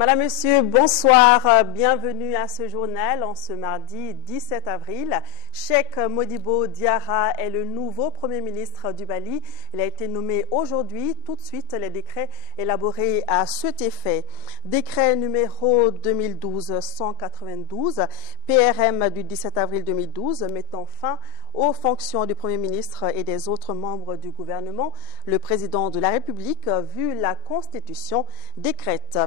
Madame, Monsieur, bonsoir. Bienvenue à ce journal en ce mardi 17 avril. Cheikh Modibo Diarra est le nouveau Premier ministre du Mali. Il a été nommé aujourd'hui. Tout de suite, les décrets élaborés à cet effet. Décret numéro 2012-192, PRM du 17 avril 2012, mettant fin aux fonctions du Premier ministre et des autres membres du gouvernement. Le président de la République, vu la Constitution, décrète.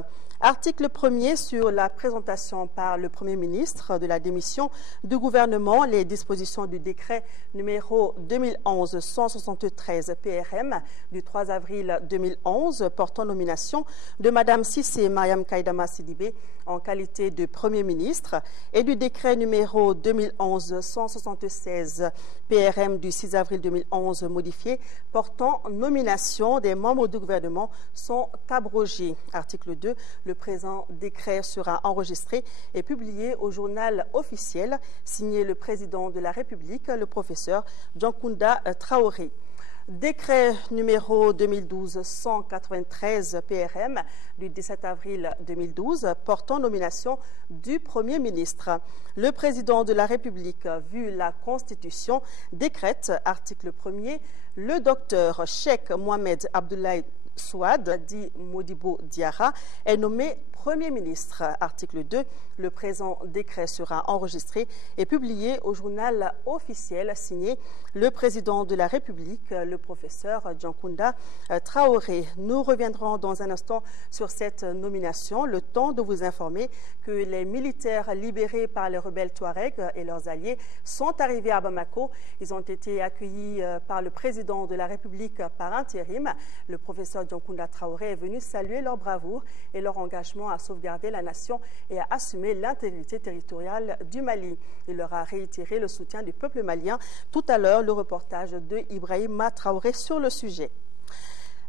Article 1er sur la présentation par le Premier ministre de la démission du gouvernement, les dispositions du décret numéro 2011-173 PRM du 3 avril 2011 portant nomination de Mme Cissé Mariam Kaïdama Sidibé en qualité de Premier ministre et du décret numéro 2011-176 PRM du 6 avril 2011 modifié portant nomination des membres du gouvernement sont abrogés. Article 2, le présent décret sera enregistré et publié au journal officiel, signé le président de la République, le professeur Djankounda Traoré. Décret numéro 2012-193 PRM du 17 avril 2012 portant nomination du Premier ministre. Le président de la République, vu la Constitution, décrète, article 1er, le docteur Cheikh Mohamed Abdoulaye Souad, dit Modibo Diarra, est nommé Premier ministre. Article 2, le présent décret sera enregistré et publié au journal officiel signé le président de la République, le professeur Djankounda Traoré. Nous reviendrons dans un instant sur cette nomination, le temps de vous informer que les militaires libérés par les rebelles Touaregs et leurs alliés sont arrivés à Bamako. Ils ont été accueillis par le président de la République par intérim. Le professeur Djankounda Traoré est venu saluer leur bravoure et leur engagement à sauvegarder la nation et à assumer l'intégrité territoriale du Mali. Il leur a réitéré le soutien du peuple malien. Tout à l'heure, le reportage de Ibrahima Traoré sur le sujet.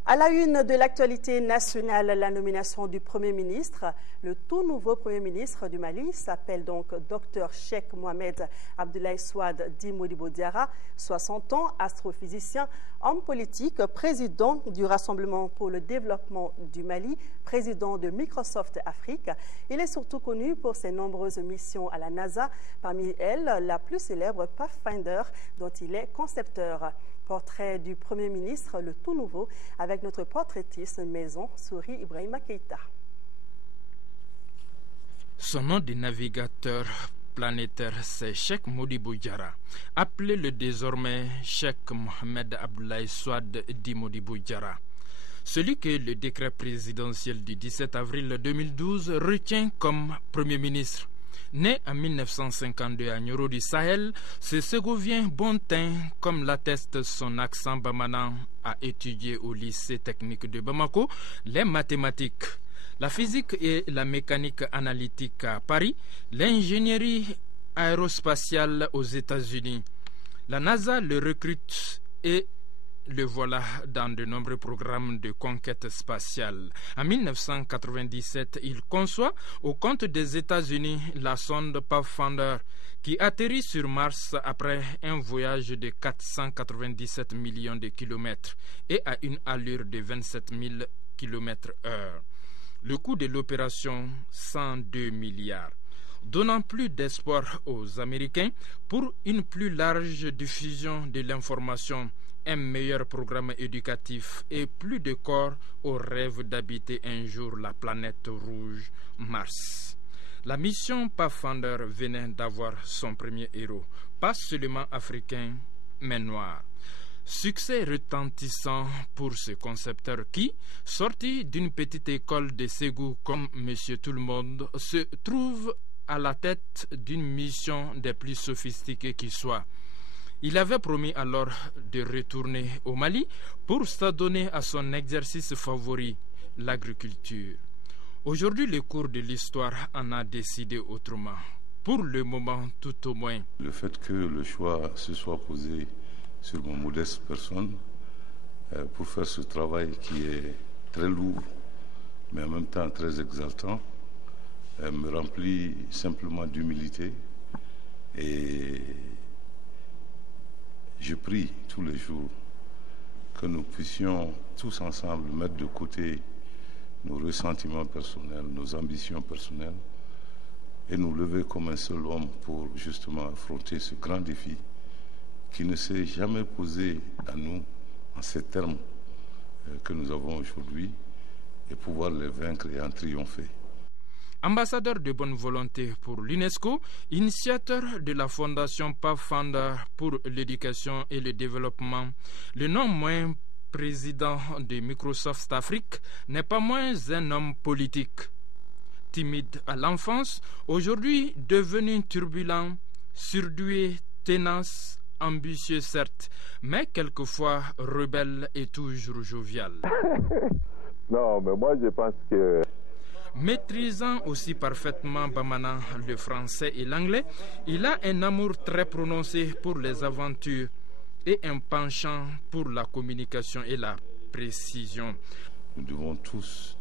À la une de l'actualité nationale, la nomination du Premier ministre. Le tout nouveau Premier ministre du Mali s'appelle donc Dr Cheikh Mohamed Abdoulaye Souad dit Modibo Diarra, 60 ans, astrophysicien, homme politique, président du Rassemblement pour le développement du Mali, président de Microsoft Afrique. Il est surtout connu pour ses nombreuses missions à la NASA, parmi elles la plus célèbre Pathfinder, dont il est concepteur. Portrait du Premier ministre, le tout nouveau, avec notre portraitiste maison, Souri Ibrahima Keïta. Son nom de navigateur planétaire, c'est Cheikh Modibo Diarra, appelé le désormais Cheikh Mohamed Abdoulaye Souad dit Modibo Diarra. Celui que le décret présidentiel du 17 avril 2012 retient comme Premier ministre. Né en 1952 à Nioro du Sahel, ce Ségovien bon teint, comme l'atteste son accent bamanan, a étudié au lycée technique de Bamako les mathématiques, la physique et la mécanique analytique à Paris, l'ingénierie aérospatiale aux États-Unis. La NASA le recrute et le voilà dans de nombreux programmes de conquête spatiale. En 1997, il conçoit, au compte des États-Unis, la sonde Pathfinder, qui atterrit sur Mars après un voyage de 497 millions de kilomètres et à une allure de 27 000 km/h. Le coût de l'opération, 102 milliards. Donnant plus d'espoir aux Américains pour une plus large diffusion de l'information, un meilleur programme éducatif et plus de corps au rêve d'habiter un jour la planète rouge, Mars. La mission Pathfinder venait d'avoir son premier héros, pas seulement africain, mais noir. Succès retentissant pour ce concepteur qui, sorti d'une petite école de Ségou comme Monsieur Tout-le-Monde, se trouve à la tête d'une mission des plus sophistiquées qui soit. Il avait promis alors de retourner au Mali pour s'adonner à son exercice favori, l'agriculture. Aujourd'hui, le cours de l'histoire en a décidé autrement. Pour le moment, tout au moins. Le fait que le choix se soit posé sur mon modeste personne pour faire ce travail qui est très lourd, mais en même temps très exaltant, me remplit simplement d'humilité et je prie tous les jours que nous puissions tous ensemble mettre de côté nos ressentiments personnels, nos ambitions personnelles, et nous lever comme un seul homme pour justement affronter ce grand défi qui ne s'est jamais posé à nous en ces termes que nous avons aujourd'hui, et pouvoir les vaincre et en triompher. Ambassadeur de bonne volonté pour l'UNESCO, initiateur de la fondation Pathfinder pour l'éducation et le développement, le non moins président de Microsoft Afrique n'est pas moins un homme politique. Timide à l'enfance, aujourd'hui devenu turbulent, surdoué, tenace, ambitieux certes, mais quelquefois rebelle et toujours jovial. Non, mais moi je pense que... Maîtrisant aussi parfaitement Bamana, le français et l'anglais, il a un amour très prononcé pour les aventures et un penchant pour la communication et la précision. Nous devons tous,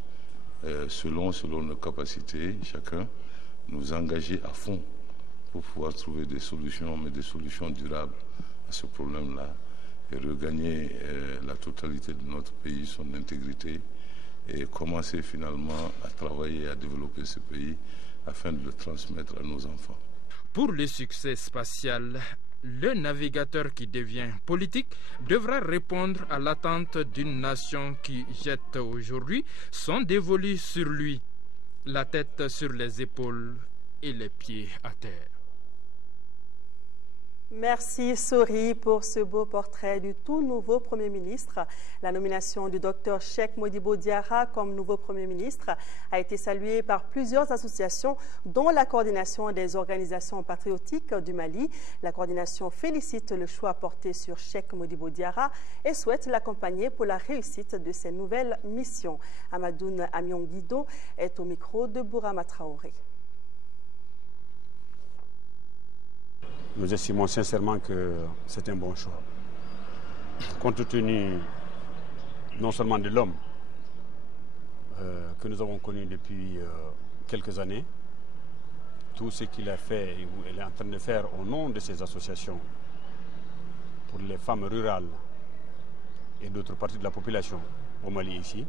selon nos capacités, chacun, nous engager à fond pour pouvoir trouver des solutions, mais des solutions durables à ce problème-là, et regagner la totalité de notre pays, son intégrité, et commencer finalement à travailler, à développer ce pays afin de le transmettre à nos enfants. Pour le succès spatial, le navigateur qui devient politique devra répondre à l'attente d'une nation qui jette aujourd'hui son dévolu sur lui, la tête sur les épaules et les pieds à terre. Merci Sori pour ce beau portrait du tout nouveau Premier ministre. La nomination du Dr Cheikh Modibo Diarra comme nouveau Premier ministre a été saluée par plusieurs associations, dont la coordination des organisations patriotiques du Mali. La coordination félicite le choix porté sur Cheikh Modibo Diarra et souhaite l'accompagner pour la réussite de ses nouvelles missions. Amadoune Amion-Guido est au micro de Bourama Traoré. Nous estimons sincèrement que c'est un bon choix. Compte tenu non seulement de l'homme que nous avons connu depuis quelques années, tout ce qu'il a fait et qu'il est en train de faire au nom de ces associations pour les femmes rurales et d'autres parties de la population au Mali ici,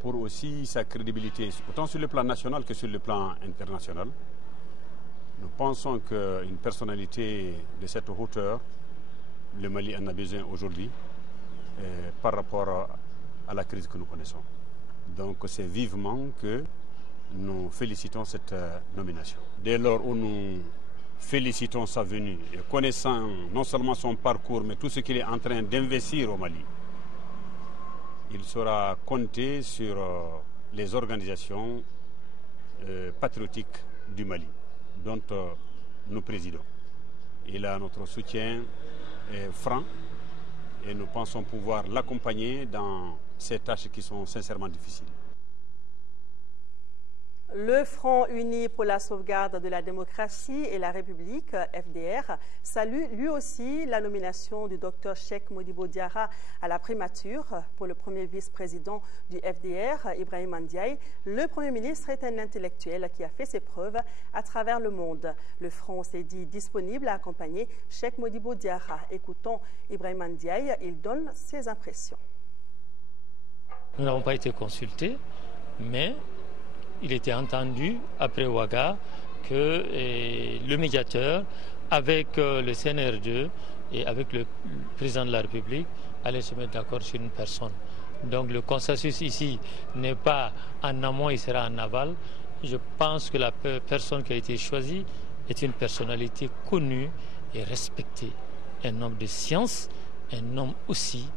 pour aussi sa crédibilité, autant sur le plan national que sur le plan international. Nous pensons qu'une personnalité de cette hauteur, le Mali en a besoin aujourd'hui par rapport à la crise que nous connaissons. Donc c'est vivement que nous félicitons cette nomination. Dès lors où nous félicitons sa venue et connaissant non seulement son parcours, mais tout ce qu'il est en train d'investir au Mali, il saura compter sur les organisations patriotiques du Mali, dont nous présidons. Il a notre soutien franc et nous pensons pouvoir l'accompagner dans ces tâches qui sont sincèrement difficiles. Le Front uni pour la sauvegarde de la démocratie et la République, FDR, salue lui aussi la nomination du Dr Cheikh Modibo Diarra à la primature pour le premier vice-président du FDR, Ibrahima Ndiaye. Le Premier ministre est un intellectuel qui a fait ses preuves à travers le monde. Le Front s'est dit disponible à accompagner Cheikh Modibo Diarra. Écoutons Ibrahima Ndiaye, il donne ses impressions. Nous n'avons pas été consultés, mais il était entendu après Ouaga que le médiateur, avec le CNR2 et avec le président de la République, allait se mettre d'accord sur une personne. Donc le consensus ici n'est pas en amont, il sera en aval. Je pense que la personne qui a été choisie est une personnalité connue et respectée. Un homme de science, un homme aussi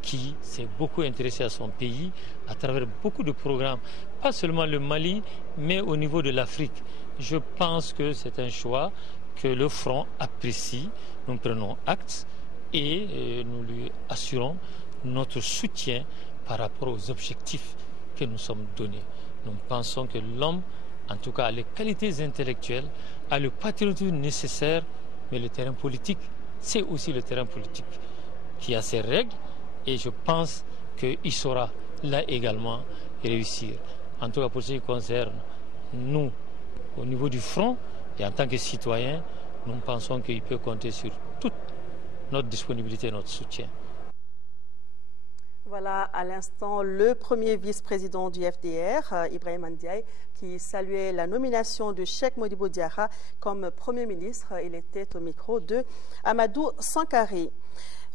qui s'est beaucoup intéressé à son pays à travers beaucoup de programmes, pas seulement le Mali, mais au niveau de l'Afrique. Je pense que c'est un choix que le Front apprécie. Nous prenons acte et nous lui assurons notre soutien par rapport aux objectifs que nous sommes donnés. Nous pensons que l'homme, en tout cas, a les qualités intellectuelles, a le patriotisme nécessaire, mais le terrain politique, c'est aussi le terrain politique qui a ses règles. Et je pense qu'il saura là également réussir. En tout cas, pour ce qui concerne nous, au niveau du front, et en tant que citoyens, nous pensons qu'il peut compter sur toute notre disponibilité et notre soutien. Voilà à l'instant le premier vice-président du FDR, Ibrahima Ndiaye, qui saluait la nomination de Cheikh Modibo Diarra comme Premier ministre. Il était au micro de Amadou Sankharé.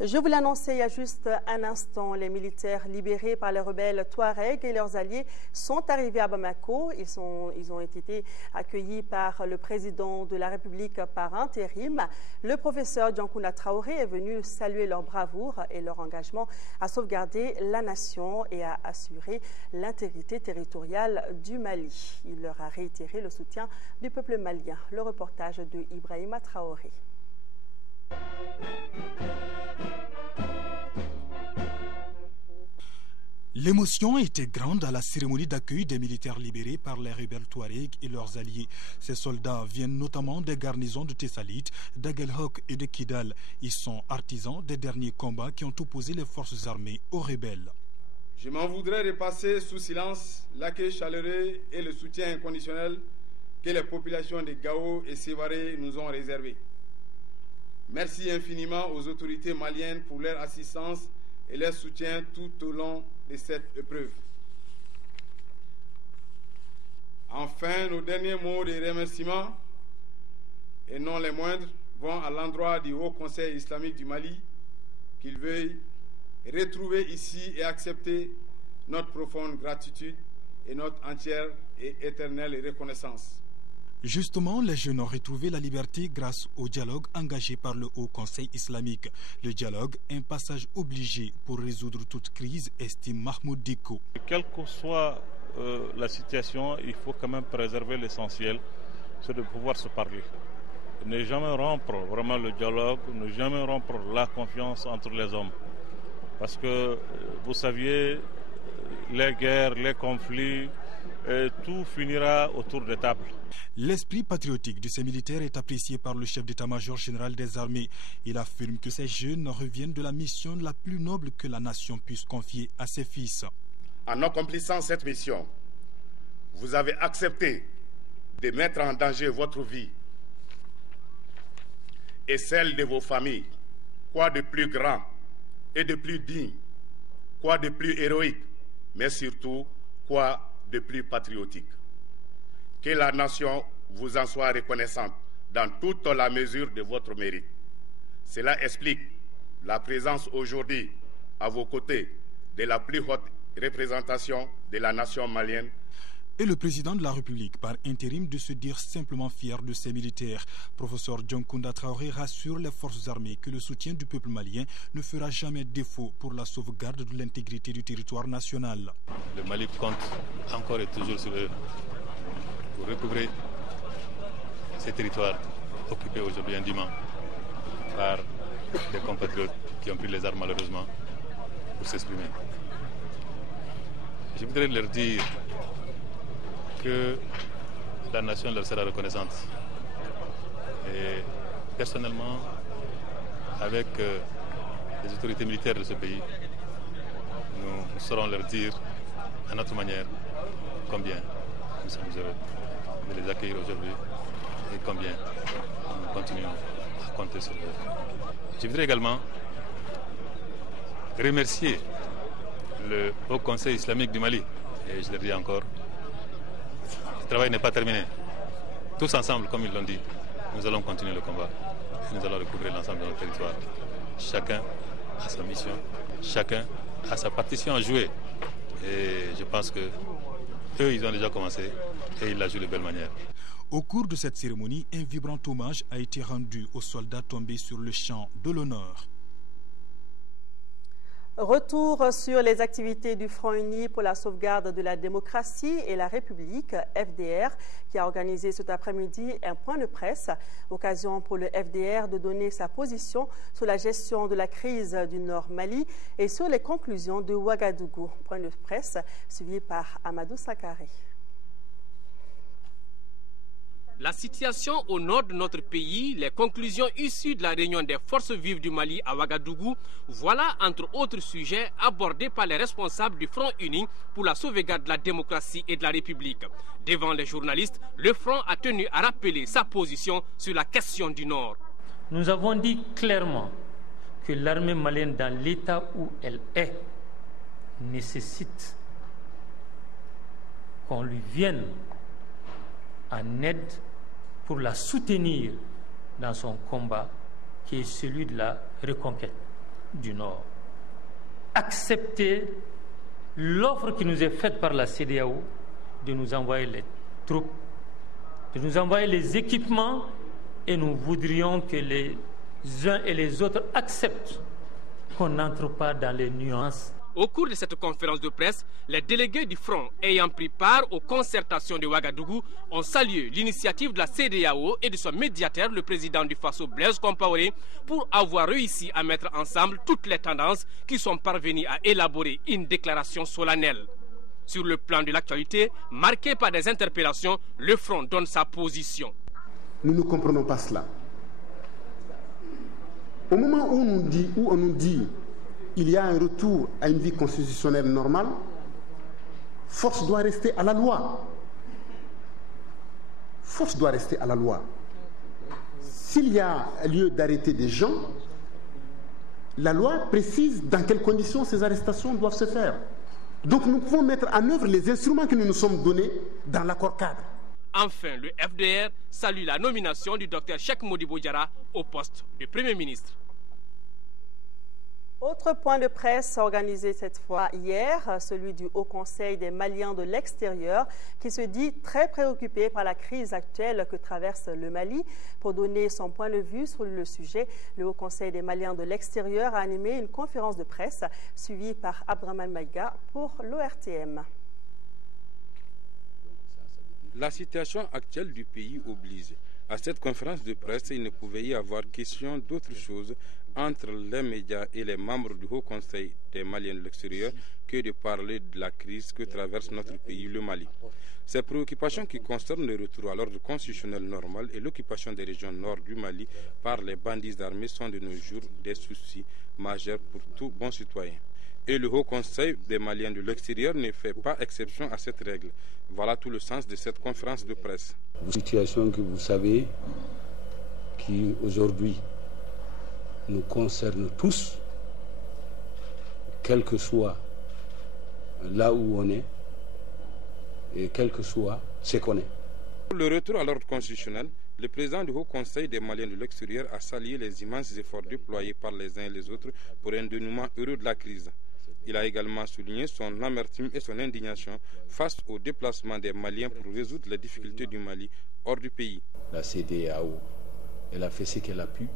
Je vous l'annonçais il y a juste un instant, les militaires libérés par les rebelles Touaregs et leurs alliés sont arrivés à Bamako. Ils ont été accueillis par le président de la République par intérim. Le professeur Djankounda Traoré est venu saluer leur bravoure et leur engagement à sauvegarder la nation et à assurer l'intégrité territoriale du Mali. Il leur a réitéré le soutien du peuple malien. Le reportage de Ibrahima Traoré. L'émotion était grande à la cérémonie d'accueil des militaires libérés par les rebelles Touaregs et leurs alliés. Ces soldats viennent notamment des garnisons de Tessalit, d'Aguelhok et de Kidal. Ils sont artisans des derniers combats qui ont opposé les forces armées aux rebelles. Je m'en voudrais de passer sous silence l'accueil chaleureux et le soutien inconditionnel que les populations de Gao et Sévaré nous ont réservé. Merci infiniment aux autorités maliennes pour leur assistance et leur soutien tout au long de cette épreuve. Enfin, nos derniers mots de remerciement, et non les moindres, vont à l'endroit du Haut Conseil islamique du Mali, qu'il veuille retrouver ici et accepter notre profonde gratitude et notre entière et éternelle reconnaissance. Justement, les jeunes ont retrouvé la liberté grâce au dialogue engagé par le Haut Conseil islamique. Le dialogue, un passage obligé pour résoudre toute crise, estime Mahmoud Diko. Quelle que soit la situation, il faut quand même préserver l'essentiel, c'est de pouvoir se parler. Ne jamais rompre vraiment le dialogue, ne jamais rompre la confiance entre les hommes. Parce que, vous saviez, les guerres, les conflits, tout finira autour des tables. L'esprit patriotique de ces militaires est apprécié par le chef d'état-major général des armées. Il affirme que ces jeunes reviennent de la mission la plus noble que la nation puisse confier à ses fils. En accomplissant cette mission, vous avez accepté de mettre en danger votre vie et celle de vos familles. Quoi de plus grand et de plus digne, quoi de plus héroïque, mais surtout quoi de plus patriotique. Que la nation vous en soit reconnaissante dans toute la mesure de votre mérite. Cela explique la présence aujourd'hui à vos côtés de la plus haute représentation de la nation malienne. Et le président de la République, par intérim, de se dire simplement fier de ses militaires. Professeur Djankounda Traoré rassure les forces armées que le soutien du peuple malien ne fera jamais défaut pour la sauvegarde de l'intégrité du territoire national. Le Mali compte encore et toujours sur eux pour recouvrer ces territoires occupés aujourd'hui indûment par des compatriotes qui ont pris les armes malheureusement pour s'exprimer. Je voudrais leur dire que la nation leur sera reconnaissante. Et personnellement, avec les autorités militaires de ce pays, nous saurons leur dire à notre manière combien nous sommes heureux de les accueillir aujourd'hui et combien nous continuons à compter sur eux. Je voudrais également remercier le Haut Conseil islamique du Mali, et je le dis encore, le travail n'est pas terminé. Tous ensemble, comme ils l'ont dit, nous allons continuer le combat et nous allons recouvrir l'ensemble de notre territoire. Chacun a sa mission, chacun a sa partition à jouer. Et je pense que eux, ils ont déjà commencé et ils la jouent de belle manière. Au cours de cette cérémonie, un vibrant hommage a été rendu aux soldats tombés sur le champ de l'honneur. Retour sur les activités du Front uni pour la sauvegarde de la démocratie et la République, FDR, qui a organisé cet après-midi un point de presse, occasion pour le FDR de donner sa position sur la gestion de la crise du Nord Mali et sur les conclusions de Ouagadougou. Point de presse suivi par Amadou Sankharé. La situation au nord de notre pays, les conclusions issues de la réunion des forces vives du Mali à Ouagadougou, voilà entre autres sujets abordés par les responsables du Front uni pour la sauvegarde de la démocratie et de la République. Devant les journalistes, le Front a tenu à rappeler sa position sur la question du Nord. Nous avons dit clairement que l'armée malienne, dans l'état où elle est, nécessite qu'on lui vienne en aide pour la soutenir dans son combat qui est celui de la reconquête du Nord. Accepter l'offre qui nous est faite par la CEDEAO de nous envoyer les troupes, de nous envoyer les équipements, et nous voudrions que les uns et les autres acceptent qu'on n'entre pas dans les nuances. Au cours de cette conférence de presse, les délégués du Front ayant pris part aux concertations de Ouagadougou ont salué l'initiative de la CEDEAO et de son médiateur, le président du Faso, Blaise Compaoré, pour avoir réussi à mettre ensemble toutes les tendances qui sont parvenues à élaborer une déclaration solennelle. Sur le plan de l'actualité, marqué par des interpellations, le Front donne sa position. Nous ne comprenons pas cela. Au moment où on nous dit il y a un retour à une vie constitutionnelle normale, force doit rester à la loi. Force doit rester à la loi. S'il y a lieu d'arrêter des gens, la loi précise dans quelles conditions ces arrestations doivent se faire. Donc nous pouvons mettre en œuvre les instruments que nous nous sommes donnés dans l'accord cadre. Enfin, le FDR salue la nomination du Dr Cheikh Modibo Diarra au poste de Premier ministre. Autre point de presse organisé cette fois hier, celui du Haut Conseil des Maliens de l'extérieur qui se dit très préoccupé par la crise actuelle que traverse le Mali. Pour donner son point de vue sur le sujet, le Haut Conseil des Maliens de l'extérieur a animé une conférence de presse suivie par Abdraman Maïga pour l'ORTM. La situation actuelle du pays oblige. À cette conférence de presse, il ne pouvait y avoir question d'autre chose entre les médias et les membres du Haut Conseil des Maliens de l'extérieur que de parler de la crise que traverse notre pays, le Mali. Ces préoccupations qui concernent le retour à l'ordre constitutionnel normal et l'occupation des régions nord du Mali par les bandits armés sont de nos jours des soucis majeurs pour tout bon citoyen. Et le Haut Conseil des Maliens de l'extérieur ne fait pas exception à cette règle. Voilà tout le sens de cette conférence de presse. Une situation que vous savez, qui aujourd'hui nous concerne tous, quel que soit là où on est et quel que soit ce qu'on est. Pour le retour à l'ordre constitutionnel, le président du Haut Conseil des Maliens de l'extérieur a salué les immenses efforts déployés par les uns et les autres pour un dénouement heureux de la crise. Il a également souligné son amertume et son indignation face au déplacement des Maliens pour résoudre les difficultés du Mali hors du pays. La CEDEAO, elle a fait ce qu'elle a pu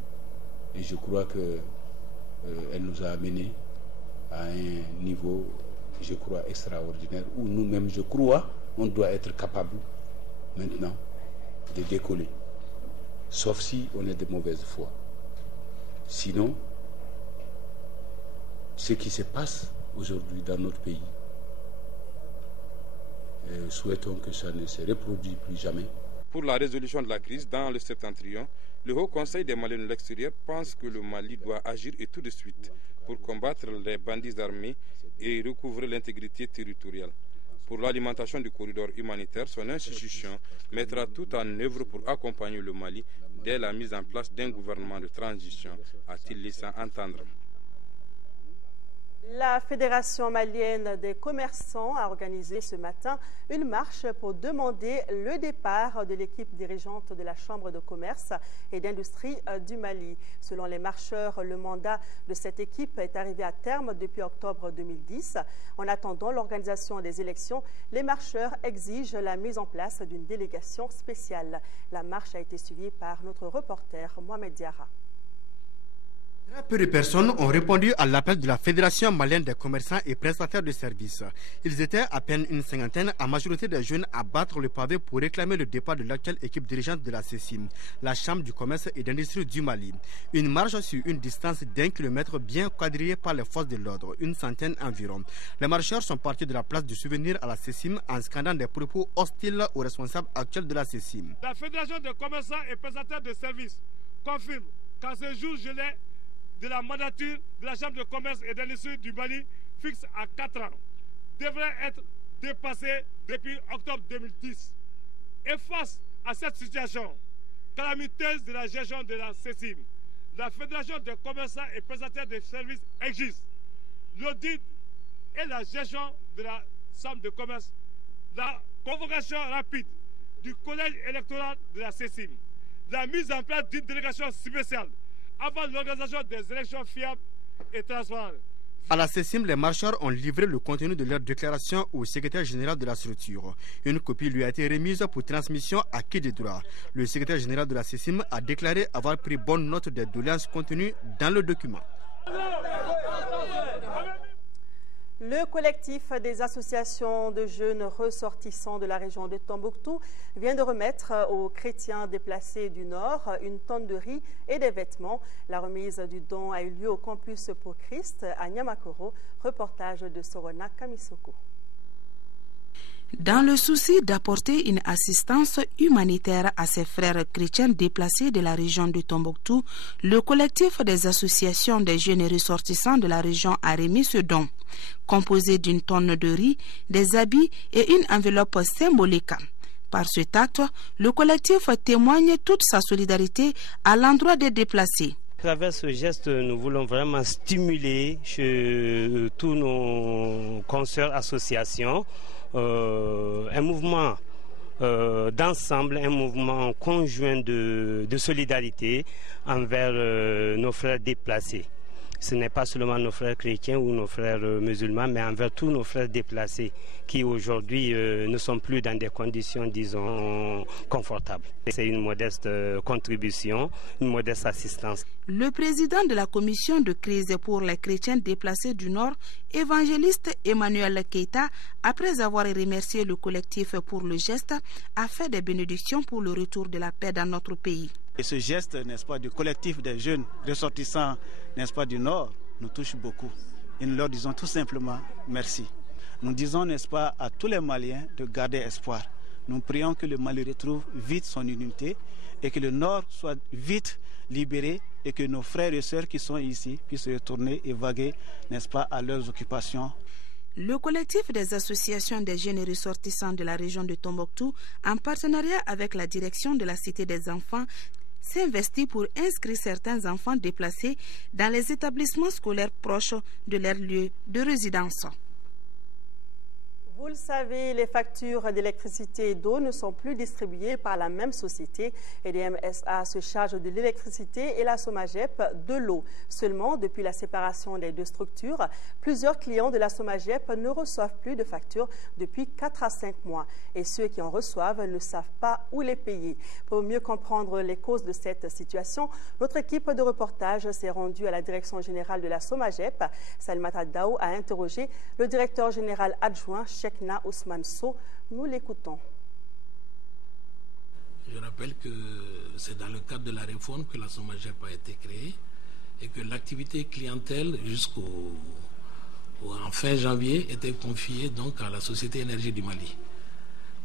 et je crois qu'elle nous a amenés à un niveau, je crois, extraordinaire où nous-mêmes, je crois, on doit être capable maintenant de décoller. Sauf si on est de mauvaise foi. Sinon, ce qui se passe aujourd'hui dans notre pays, souhaitons que ça ne se reproduise plus jamais. Pour la résolution de la crise dans le septentrion, le Haut Conseil des Maliens de l'extérieur pense que le Mali doit agir et tout de suite pour combattre les bandits armés et recouvrer l'intégrité territoriale. Pour l'alimentation du corridor humanitaire, son institution mettra tout en œuvre pour accompagner le Mali dès la mise en place d'un gouvernement de transition, a-t-il laissé entendre. La Fédération malienne des commerçants a organisé ce matin une marche pour demander le départ de l'équipe dirigeante de la Chambre de commerce et d'industrie du Mali. Selon les marcheurs, le mandat de cette équipe est arrivé à terme depuis octobre 2010. En attendant l'organisation des élections, les marcheurs exigent la mise en place d'une délégation spéciale. La marche a été suivie par notre reporter Mohamed Diarra. Très peu de personnes ont répondu à l'appel de la Fédération malienne des commerçants et prestataires de services. Ils étaient à peine une cinquantaine, à majorité des jeunes, à battre le pavé pour réclamer le départ de l'actuelle équipe dirigeante de la CECIM, la Chambre du commerce et d'industrie du Mali. Une marche sur une distance d'1 kilomètre bien quadrillée par les forces de l'ordre, une centaine environ. Les marcheurs sont partis de la place du souvenir à la CECIM en scandant des propos hostiles aux responsables actuels de la CECIM. La Fédération des commerçants et prestataires de services confirme qu'à ce jour gelé de la mandature de la Chambre de commerce et d'industrie du Mali fixe à 4 ans devrait être dépassée depuis octobre 2010. Et face à cette situation calamiteuse de la gestion de la CECIM, la Fédération des commerçants et prestataires de services exige l'audit et la gestion de la chambre de commerce, la convocation rapide du collège électoral de la CECIM, la mise en place d'une délégation spéciale avant l'organisation des élections fiables et transparentes. À la CECIM, les marcheurs ont livré le contenu de leur déclaration au secrétaire général de la structure. Une copie lui a été remise pour transmission à qui de droit. Le secrétaire général de la CECIM a déclaré avoir pris bonne note des doléances contenues dans le document. Le collectif des associations de jeunes ressortissants de la région de Tombouctou vient de remettre aux chrétiens déplacés du Nord une tonne de riz et des vêtements. La remise du don a eu lieu au campus pour Christ à Niamakoro. Reportage de Sorona Kamisoko. Dans le souci d'apporter une assistance humanitaire à ses frères chrétiens déplacés de la région de Tombouctou, le collectif des associations des jeunes ressortissants de la région a remis ce don, composé d'une tonne de riz, des habits et une enveloppe symbolique. Par cet acte, le collectif témoigne toute sa solidarité à l'endroit des déplacés. À travers ce geste, nous voulons vraiment stimuler chez tous nos consoeurs associations un mouvement d'ensemble, un mouvement conjoint de solidarité envers nos frères déplacés. Ce n'est pas seulement nos frères chrétiens ou nos frères musulmans, mais envers tous nos frères déplacés qui aujourd'hui ne sont plus dans des conditions, disons, confortables. C'est une modeste contribution, une modeste assistance. Le président de la commission de crise pour les chrétiens déplacés du Nord, évangéliste Emmanuel Keita, après avoir remercié le collectif pour le geste, a fait des bénédictions pour le retour de la paix dans notre pays. Et ce geste, n'est-ce pas, du collectif des jeunes ressortissants, n'est-ce pas, du Nord, nous touche beaucoup. Et nous leur disons tout simplement merci. Nous disons, n'est-ce pas, à tous les Maliens de garder espoir. Nous prions que le Mali retrouve vite son unité et que le Nord soit vite libéré et que nos frères et sœurs qui sont ici puissent retourner et vaguer, n'est-ce pas, à leurs occupations. Le collectif des associations des jeunes ressortissants de la région de Tombouctou, en partenariat avec la direction de la Cité des enfants, s'investit pour inscrire certains enfants déplacés dans les établissements scolaires proches de leur lieu de résidence. Vous le savez, les factures d'électricité et d'eau ne sont plus distribuées par la même société. EDM SA se charge de l'électricité et la SOMAGEP de l'eau. Seulement, depuis la séparation des deux structures, plusieurs clients de la SOMAGEP ne reçoivent plus de factures depuis 4 à 5 mois. Et ceux qui en reçoivent ne savent pas où les payer. Pour mieux comprendre les causes de cette situation, notre équipe de reportage s'est rendue à la direction générale de la SOMAGEP. Salimata Dao a interrogé le directeur général adjoint, Chekna Ousmane So. Nous l'écoutons. Je rappelle que c'est dans le cadre de la réforme que la SOMAGEP a été créée et que l'activité clientèle en fin janvier était confiée donc à la Société Énergie du Mali.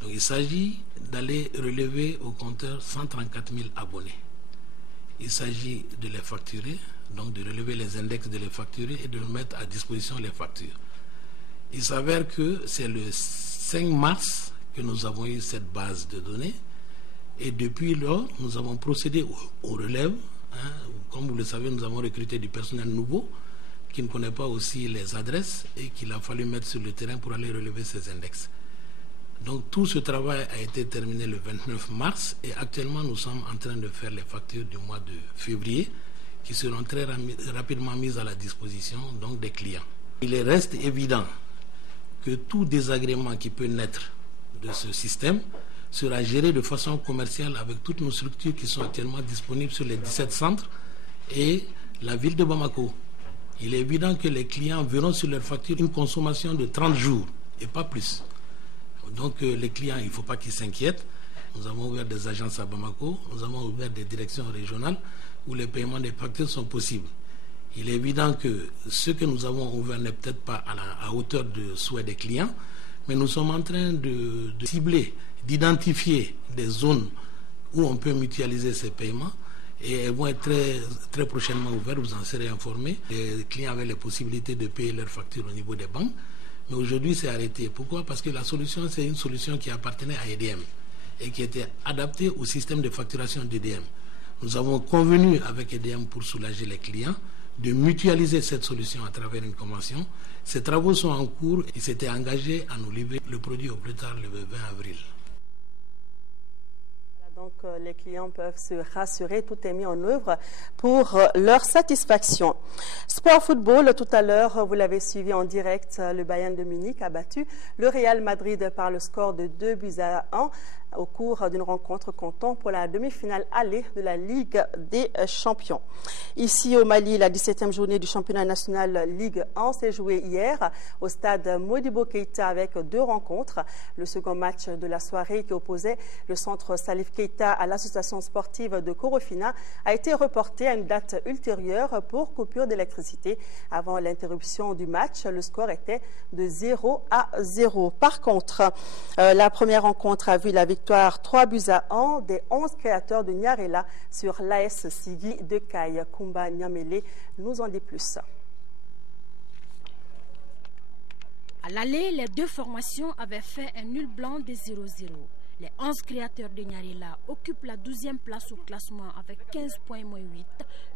Donc il s'agit d'aller relever au compteur 134 000 abonnés. Il s'agit de les facturer, donc de relever les index, de les facturer et de mettre à disposition les factures. Il s'avère que c'est le 5 mars que nous avons eu cette base de données et depuis lors, nous avons procédé au relève. Comme vous le savez, nous avons recruté du personnel nouveau qui ne connaît pas aussi les adresses et qu'il a fallu mettre sur le terrain pour aller relever ces index. Donc tout ce travail a été terminé le 29 mars et actuellement nous sommes en train de faire les factures du mois de février qui seront très rapidement mises à la disposition donc des clients. Il reste évident que tout désagrément qui peut naître de ce système sera géré de façon commerciale avec toutes nos structures qui sont actuellement disponibles sur les 17 centres et la ville de Bamako. Il est évident que les clients verront sur leur facture une consommation de 30 jours et pas plus. Donc les clients, il ne faut pas qu'ils s'inquiètent. Nous avons ouvert des agences à Bamako, nous avons ouvert des directions régionales où les paiements des factures sont possibles. Il est évident que ce que nous avons ouvert n'est peut-être pas à hauteur de souhait des clients, mais nous sommes en train de cibler, d'identifier des zones où on peut mutualiser ces paiements et elles vont être très, très prochainement ouvertes, vous en serez informés. Les clients avaient les possibilités de payer leurs factures au niveau des banques, mais aujourd'hui c'est arrêté. Pourquoi? Parce que la solution, c'est une solution qui appartenait à EDM et qui était adaptée au système de facturation d'EDM. Nous avons convenu avec EDM pour soulager les clients de mutualiser cette solution à travers une convention. Ces travaux sont en cours et s'étaient engagés à nous livrer le produit au plus tard le 20 avril. Donc les clients peuvent se rassurer, tout est mis en œuvre pour leur satisfaction. Sport football, tout à l'heure, vous l'avez suivi en direct, le Bayern de Munich a battu le Real Madrid par le score de 2-1 au cours d'une rencontre comptant pour la demi-finale aller de la Ligue des Champions. Ici au Mali, la 17e journée du championnat national Ligue 1 s'est jouée hier au stade Modibo Keïta avec 2 rencontres. Le second match de la soirée qui opposait le centre Salif Keïta à l'association sportive de Korofina a été reporté à une date ultérieure pour coupure d'électricité. Avant l'interruption du match, le score était de 0-0. Par contre, la première rencontre a vu la victoire 3-1 des 11 créateurs de Nyarela sur l'AS Sigui de Caille. Kumba Nyamele nous en dit plus. À l'aller, les 2 formations avaient fait un nul blanc de 0-0. Les 11 créateurs de Nyarela occupent la 12e place au classement avec 15 points moins 8.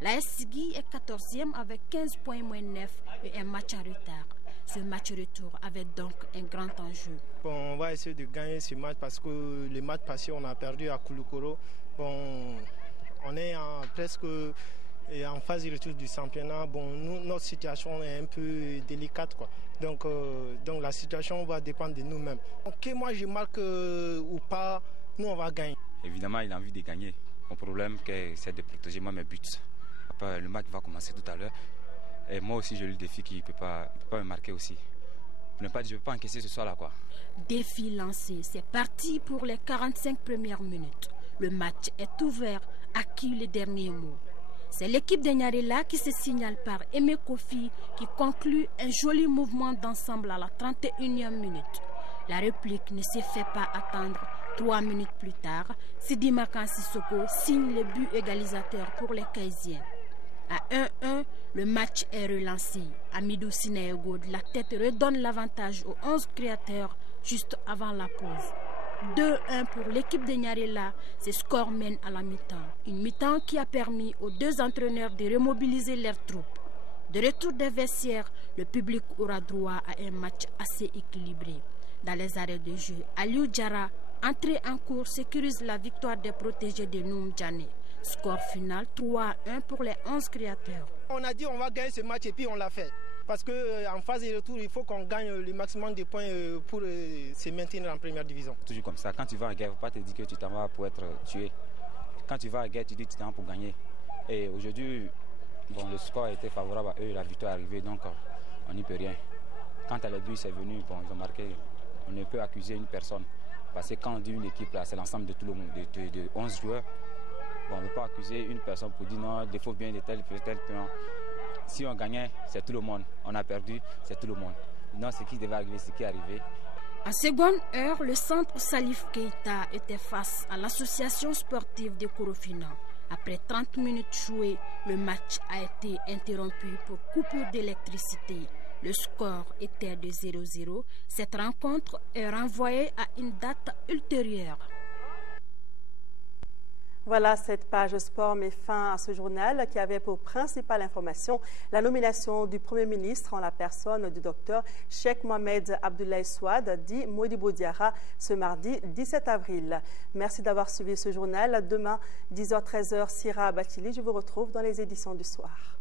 L'AS Sigui est 14e avec 15 points moins 9 et un match en retard. Ce match retour avait donc un grand enjeu. Bon, on va essayer de gagner ce match parce que le match passé, on a perdu à Kouloukoro. Bon, on est presque en phase de retour du championnat. Bon, notre situation est un peu délicate, quoi. Donc la situation va dépendre de nous-mêmes. Que moi je marque ou pas, nous on va gagner. Évidemment, il a envie de gagner. Mon problème, c'est de protéger moi mes buts. Après, le match va commencer tout à l'heure. Et moi aussi, j'ai eu le défi qu'il ne peut pas me marquer aussi. Je ne peux pas encaisser ce soir-là, quoi. Défi lancé, c'est parti pour les 45 premières minutes. Le match est ouvert, à qui le dernier mot? C'est l'équipe de Nyarela qui se signale par Aimé Kofi qui conclut un joli mouvement d'ensemble à la 31e minute. La réplique ne se fait pas attendre. 3 minutes plus tard, Sidi Makan Sissoko signe le but égalisateur pour les Kaisiens. À 1-1, le match est relancé. Amidou Sinaego de la tête redonne l'avantage aux 11 créateurs juste avant la pause. 2-1 pour l'équipe de Nyarela, ce score mène à la mi-temps. Une mi-temps qui a permis aux 2 entraîneurs de remobiliser leurs troupes. De retour des vestiaires, le public aura droit à un match assez équilibré. Dans les arrêts de jeu, Aliou Diarra, entré en cours, sécurise la victoire des protégés de Noum Djane. Score final 3-1 pour les 11 créateurs. On a dit on va gagner ce match et puis on l'a fait. Parce qu'en phase de retour, il faut qu'on gagne le maximum de points pour se maintenir en première division. Toujours comme ça, quand tu vas à guerre, il ne faut pas te dire que tu t'en vas pour être tué. Quand tu vas à guerre, tu dis que tu t'en vas pour gagner. Et aujourd'hui, bon, le score était favorable à eux, la victoire est arrivée, donc on n'y peut rien. Quant à les buts, c'est venu, bon, ils ont marqué. On ne peut accuser une personne. Parce que quand on dit une équipe, là, c'est l'ensemble de tout le monde, de 11 joueurs. Bon, on ne peut pas accuser une personne pour dire non, défaut bien de tel plan. Si on gagnait, c'est tout le monde. On a perdu, c'est tout le monde. Non, ce qui devait arriver, ce qui est arrivé. En seconde heure, le centre Salif Keïta était face à l'association sportive de Korofina. Après 30 minutes jouées, le match a été interrompu pour coupure d'électricité. Le score était de 0-0. Cette rencontre est renvoyée à une date ultérieure. Voilà, cette page sport met fin à ce journal qui avait pour principale information la nomination du Premier ministre en la personne du docteur Cheikh Mohamed Abdoulaye Souad, dit Modibo Diarra, ce mardi 17 avril. Merci d'avoir suivi ce journal. Demain, 10h-13h, Sira Bachili, je vous retrouve dans les éditions du soir.